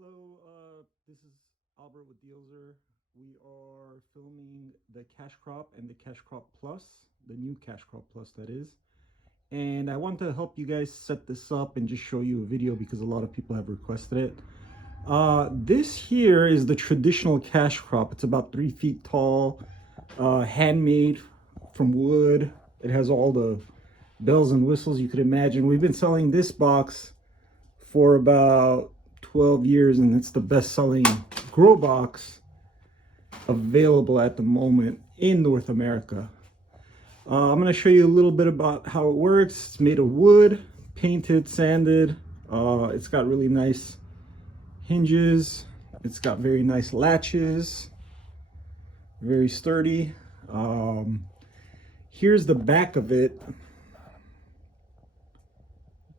Hello, this is Albert with Dealzer. We are filming the Cash Crop and the Cash Crop Plus, the new Cash Crop Plus that is. And I want to help you guys set this up and just show you a video because a lot of people have requested it. This here is the traditional Cash Crop. It's about 3 feet tall, handmade from wood. It has all the bells and whistles you could imagine. We've been selling this box for about 12 years, and it's the best-selling grow box available at the moment in North America. I'm going to show you a little bit about how it works. It's made of wood, painted, sanded. It's got really nice hinges. It's got very nice latches, very sturdy. Here's the back of it.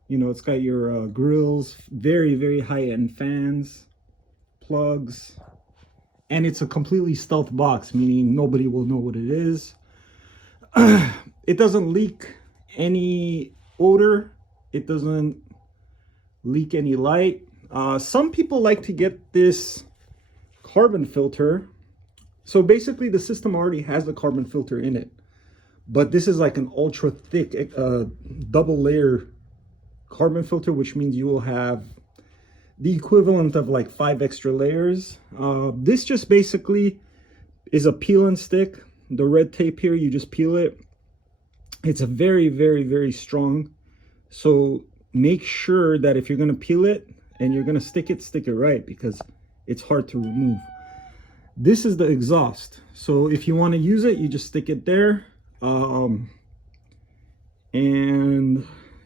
You know, it's got your grills, very, very high-end fans, plugs, and it's a completely stealth box, meaning nobody will know what it is. It doesn't leak any odor. It doesn't leak any light. Some people like to get this carbon filter. So basically, the system already has the carbon filter in it, but this is like an ultra thick double layer carbon filter, which means you will have the equivalent of like 5 extra layers. This just basically is a peel and stick. The red tape here, you just peel it. It's a very, very, very strong. So make sure that if you're going to peel it and you're going to stick it right, because it's hard to remove. This is the exhaust. So if you want to use it, you just stick it there. And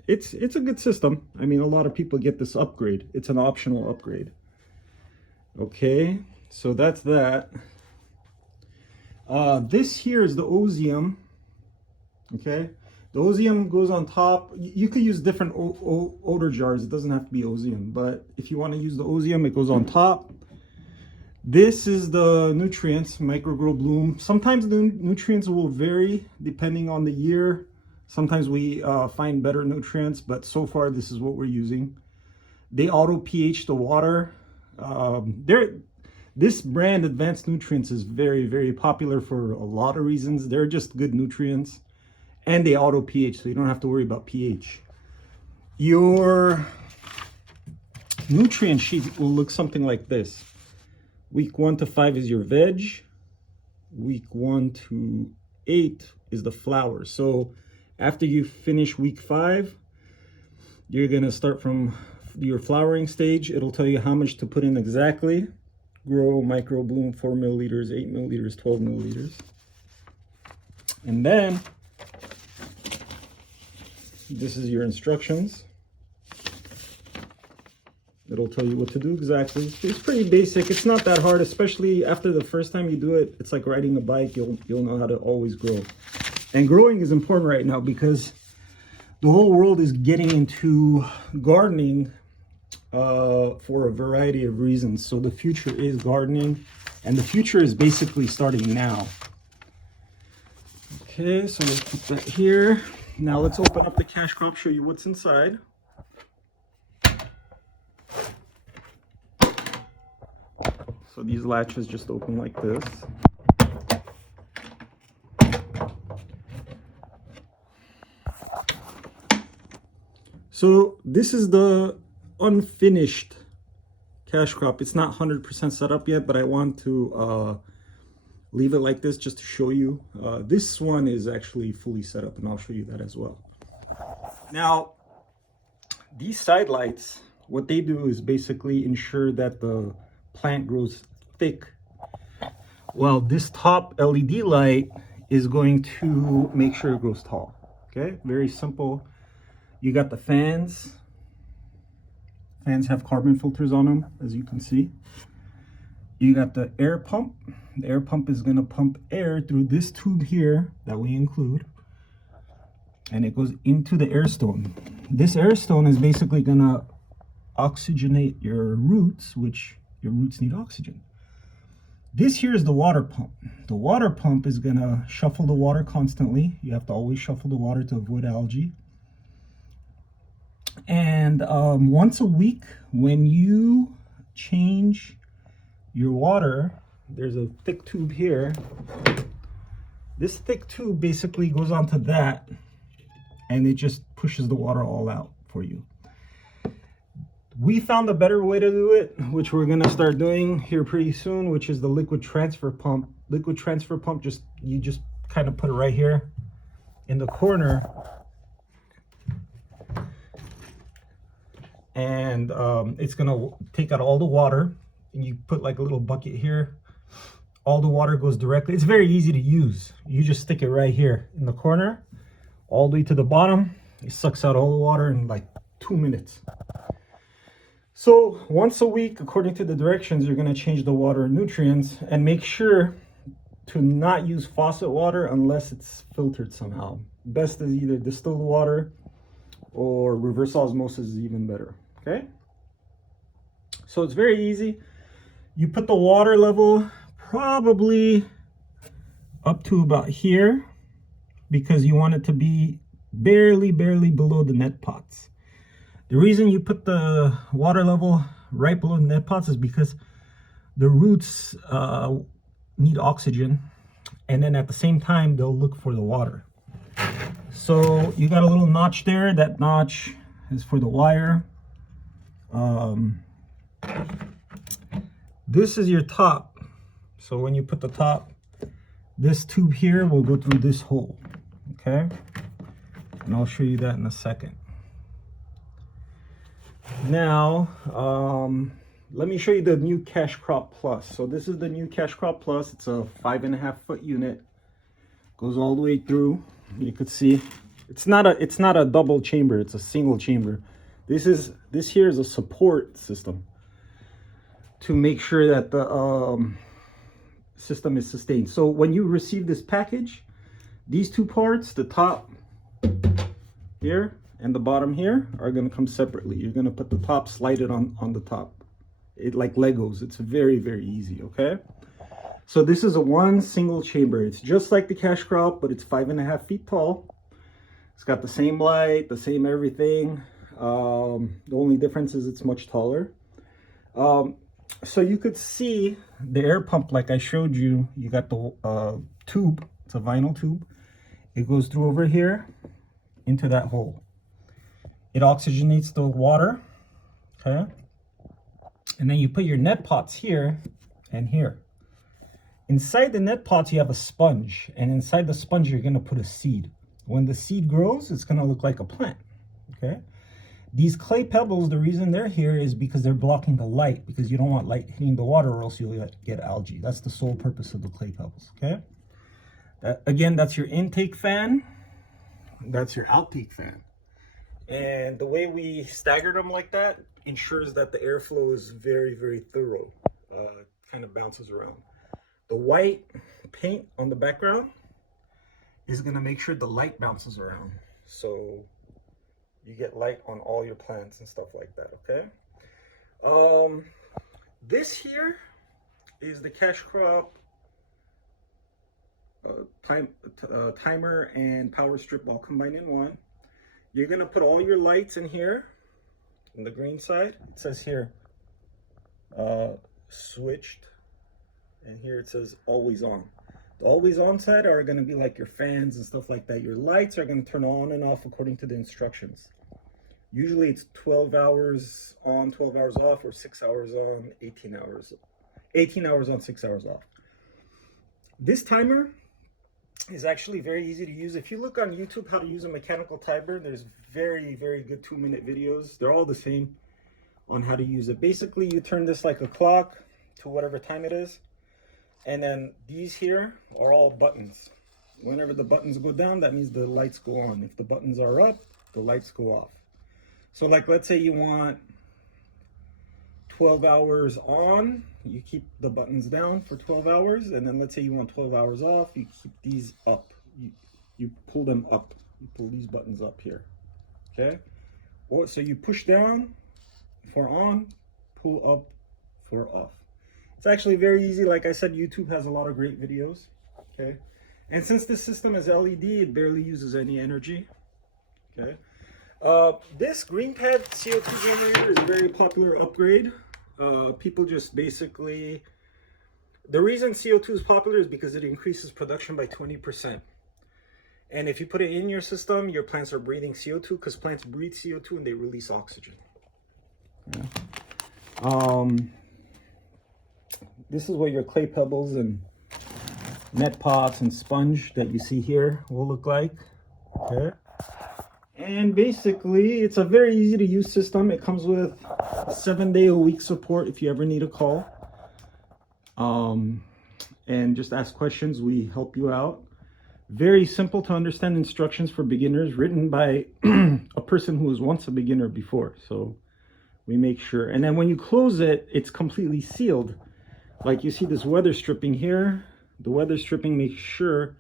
it's a good system. I mean, a lot of people get this upgrade. It's an optional upgrade. Okay, so that's that. This here is the Osium. Okay, the Osium goes on top. You could use different odor jars. It doesn't have to be Osium, but if you want to use the Osium, it goes on top. This is the nutrients, Microgrow Bloom. Sometimes the nutrients will vary depending on the year. Sometimes we find better nutrients, but so far this is what we're using. They auto pH the water. This brand, Advanced Nutrients, is very, very popular for a lot of reasons. They're just good nutrients, and they auto pH, so you don't have to worry about pH. Your nutrient sheet will look something like this. Week 1 to 5 is your veg. Week 1 to 8 is the flowers. So after you finish week 5, you're gonna start from your flowering stage. It'll tell you how much to put in exactly. Grow, micro, bloom, 4 milliliters, 8 milliliters, 12 milliliters. And then this is your instructions. It'll tell you what to do exactly. It's pretty basic. It's not that hard, especially after the first time you do it. It's like riding a bike. You'll know how to always grow. And growing is important right now because the whole world is getting into gardening for a variety of reasons. So the future is gardening, and the future is basically starting now. Okay, so let's put that here. Now let's open up the Cash Crop, show you what's inside. So these latches just open like this. So this is the unfinished Cash Crop. It's not 100% set up yet, but I want to leave it like this just to show you. This one is actually fully set up, and I'll show you that as well. Now, these side lights, what they do is basically ensure that the plant grows thick. Well, this top LED light is going to make sure it grows tall. Okay, very simple. You got the fans. Fans have carbon filters on them, as you can see. You got the air pump. The air pump is going to pump air through this tube here that we include, and it goes into the air stone. This air stone is basically going to oxygenate your roots, which your roots need oxygen. This here is the water pump. The water pump is going to shuffle the water constantly. You have to always shuffle the water to avoid algae. And once a week, when you change your water, there's a thick tube here. This thick tube basically goes onto that, and it just pushes the water all out for you. We found a better way to do it, which we're gonna start doing here pretty soon, which is the liquid transfer pump. Liquid transfer pump, you just kind of put it right here in the corner, and it's gonna take out all the water. And you put like a little bucket here. All the water goes directly. It's very easy to use. You just stick it right here in the corner, all the way to the bottom. It sucks out all the water in like 2 minutes. So once a week, according to the directions, you're gonna change the water nutrients, and make sure to not use faucet water unless it's filtered somehow. Best is either distilled water or reverse osmosis is even better, okay? So it's very easy. You put the water level probably up to about here, because you want it to be barely below the net pots. The reason you put the water level right below the net pots is because the roots need oxygen, and then at the same time they'll look for the water. So you got a little notch there. That notch is for the wire. This is your top. So when you put the top, this tube here will go through this hole, okay? And I'll show you that in a second. Now, let me show you the new Cash Crop Plus. So this is the new Cash Crop Plus. It's a 5.5 foot unit. Goes all the way through. You could see it's not a double chamber, it's a single chamber. This here is a support system to make sure that the system is sustained. So when you receive this package, these two parts, the top here and the bottom here, are going to come separately. You're going to put the top, slide it on the top. It like Legos. It's very easy, okay? So this is a one single chamber. It's just like the Cash Crop, but it's 5.5 feet tall. It's got the same light, the same everything. The only difference is it's much taller. So you could see the air pump like I showed you. You got the tube. It's a vinyl tube. It goes through over here into that hole. It oxygenates the water, okay? And then you put your net pots here and here. Inside the net pots, you have a sponge, and inside the sponge, you're gonna put a seed. When the seed grows, it's gonna look like a plant, okay? These clay pebbles, the reason they're here is because they're blocking the light, because you don't want light hitting the water or else you'll get algae. That's the sole purpose of the clay pebbles, okay? Again, that's your intake fan. That's your outtake fan. And the way we staggered them like that ensures that the airflow is very thorough. Kind of bounces around. The white paint on the background is going to make sure the light bounces around. So you get light on all your plants and stuff like that, okay? This here is the Cash Crop timer and power strip all combined in one. You're going to put all your lights in here on the green side. It says here switched, and here it says always on. The always on side are going to be like your fans and stuff like that. Your lights are going to turn on and off according to the instructions. Usually it's 12 hours on, 12 hours off, or 6 hours on, 18 hours. 18 hours on, 6 hours off. This timer is actually very easy to use. If you look on YouTube how to use a mechanical timer, there's very good 2-minute videos. They're all the same on how to use it. Basically, you turn this like a clock to whatever time it is. And then these here are all buttons. Whenever the buttons go down, that means the lights go on. If the buttons are up, the lights go off. So like, let's say you want 12 hours on, you keep the buttons down for 12 hours. And then let's say you want 12 hours off, you keep these up. You pull them up. You pull these buttons up here, okay? Or, so you push down for on, pull up for off. It's actually very easy. Like I said, YouTube has a lot of great videos, okay? And since this system is LED, it barely uses any energy, okay? This Pad Co2 generator is a very popular upgrade. People just basically, the reason CO2 is popular is because it increases production by 20%. And if you put it in your system, your plants are breathing CO2 because plants breathe CO2 and they release oxygen. Yeah. This is what your clay pebbles and net pots and sponge that you see here will look like. Okay. And basically, it's a very easy to use system. It comes with 7-day-a-week support if you ever need a call. And just ask questions. We help you out. Very simple to understand instructions for beginners, written by a person who was once a beginner before. So we make sure. And then when you close it, it's completely sealed. Like you see this weather stripping here. The weather stripping makes sure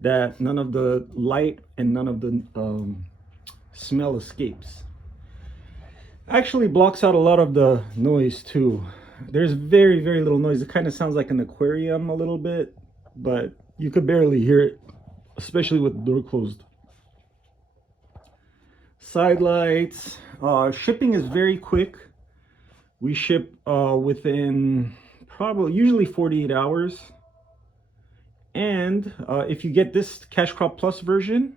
that none of the light and none of the smell escapes. Actually blocks out a lot of the noise too. There's very, very little noise. It kind of sounds like an aquarium a little bit, but you could barely hear it, especially with the door closed. Side lights. Shipping is very quick. We ship within probably usually 48 hours. And if you get this Cash Crop Plus version,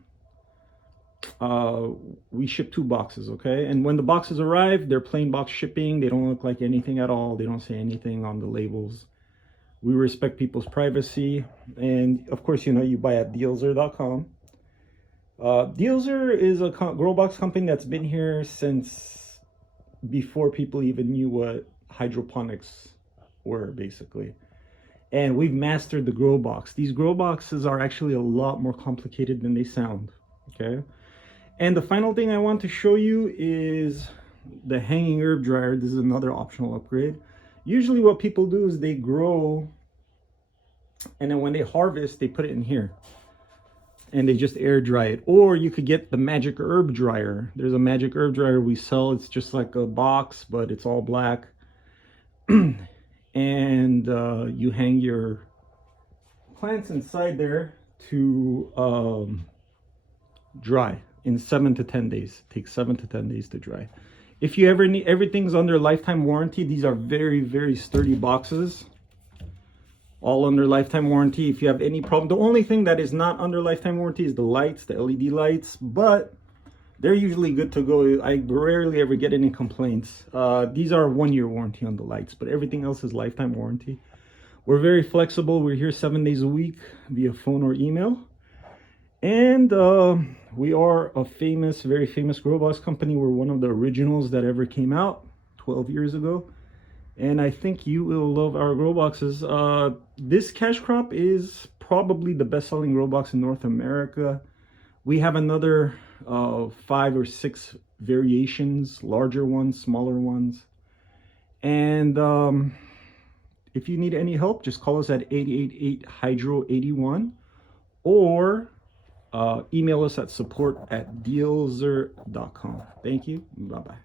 we ship 2 boxes, okay? And when the boxes arrive, they're plain box shipping. They don't look like anything at all. They don't say anything on the labels. We respect people's privacy. And of course, you know, you buy at Dealzer.com. Dealzer is a grow box company that's been here since before people even knew what hydroponics were, basically. And we've mastered the grow box. These grow boxes are actually a lot more complicated than they sound, okay? And the final thing I want to show you is the hanging herb dryer. This is another optional upgrade. Usually what people do is they grow, and then when they harvest, they put it in here. And they just air dry it. Or you could get the magic herb dryer. There's a magic herb dryer we sell. It's just like a box, but it's all black. And you hang your plants inside there to dry in 7 to 10 days. It takes 7 to 10 days to dry. If you ever need, everything's under lifetime warranty. These are very, very sturdy boxes. All under lifetime warranty. If you have any problem, the only thing that is not under lifetime warranty is the lights, the LED lights, but they're usually good to go. I rarely ever get any complaints. These are 1-year warranty on the lights, but everything else is lifetime warranty. We're very flexible. We're here 7 days a week via phone or email. And we are a famous, very famous grow box company. We're one of the originals that ever came out 12 years ago. And I think you will love our grow boxes. This cash crop is probably the best-selling grow box in North America. We have another 5 or 6 variations, larger ones, smaller ones. And if you need any help, just call us at 888-HYDRO81 or email us at support@dealzer.com. Thank you. Bye-bye.